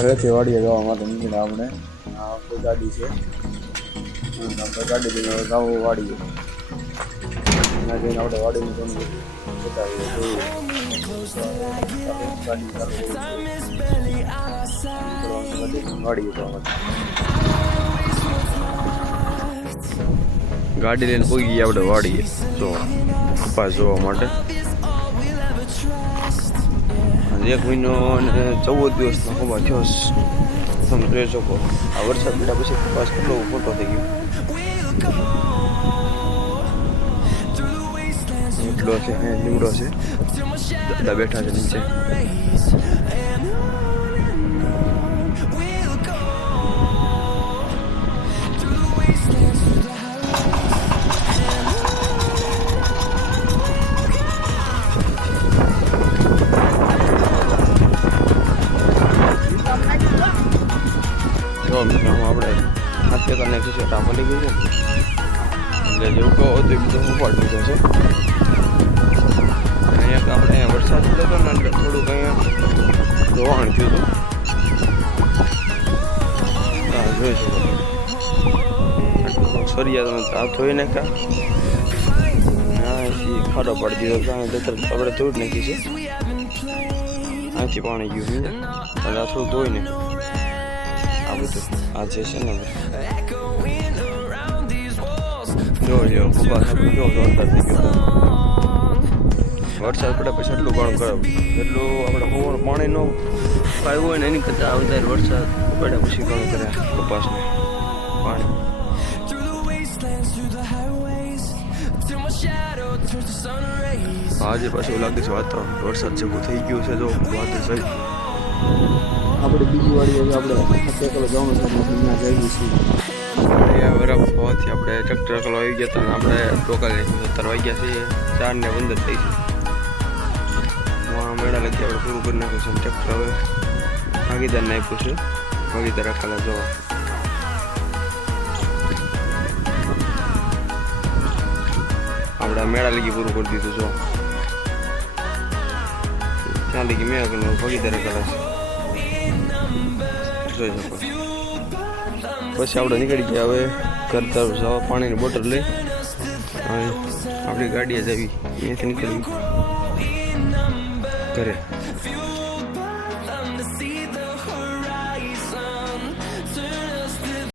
ઘરેથી વાડીએ જવા માટે નીકળ્યા આપણે. આ આપણી ગાડી છે અને આપણે ગાડી લઈને જવું વાડીએ. ત્યાં જઈને આપણે વાડીનું ઘણું બધું બતાવીએ જોઈએ. ગાડી ચાલુ હોય છે નીકળવાનું વાડીએ જવા માટે. ગાડી લઈને પહોંચી ગયા આપણે વાડીએ જો કપાસ જોવા માટે. 1 મહિનો અને 14 દિવસનો કપાસ થયો. તમે જોઈ શકો આ વરસાદ પડ્યા પછી કપાસ કેટલો મોટો થઈ ગયો. લીમડો છે, લીમડો છે, દાદા બેઠા છે નીચે. આપણે 7 ટકા નાખ્યું છે, ટાંકો લઈ ગયું છે એટલે જેવું કહો તો એ બધું ઉપાડી દીધો છે. અહીંયા આપણે વરસાદ પડ્યો ને એટલે થોડુંક અહીંયા ધોવાણ થયું હતું. હા જોઈ શકો સરિયા તમે આ ધોઈ નાખ્યા. અહીંથી ખાડો પાડી દીધો આપણે ધોઈ નાખી છે. અહીંથી પાણી ગયું એટલે આ થોડું ધોઈ નાખ્યું. આ બધું આ જે છે ને જો કપાસ આપણું જો જોરદાર થઈ ગયો. વરસાદ પડે પછી એટલું ઘણું કરાવું એટલું આપણે હોવાનું પાણી ન પાયું હોય ને એની કરતાં વધારે વરસાદ પડ્યા પછી ઘણું કર્યા કપાસને પાણી. આજે પાછું એવું લાગે છે વાતાવરણ વરસાદ જેવું થઈ ગયું છે. જો વાત સહી આપણે બીજી વાળી આપણે ટ્રેક્ટર જવાનું છે ત્યાં જઈએ છીએ. બરાબર હોવાથી આપણે ટ્રેક્ટર આવી ગયા હતા. આપણે ટોકા 17 વાગ્યા છીએ, 4:15 થઈ છે. મેળા લગી આપણે પૂરું કરી નાખ્યું છે. ટ્રેક્ટર હવે ભાગીદારને આપ્યું છે. ભાગીદાર અકાલા જોવા આપણે મેળા લગી પૂરું કરી દીધું. જો ત્યાં લગી મેં ભાગીદાર અકાલા છે જોઈ શકો. પછી આપણે નીકળી ગયા હવે ઘર તરફ જવા. પાણીની બોટલ લઈ હવે આપણી ગાડીએ જ આવી. અહીંયાથી નીકળવી ઘરે.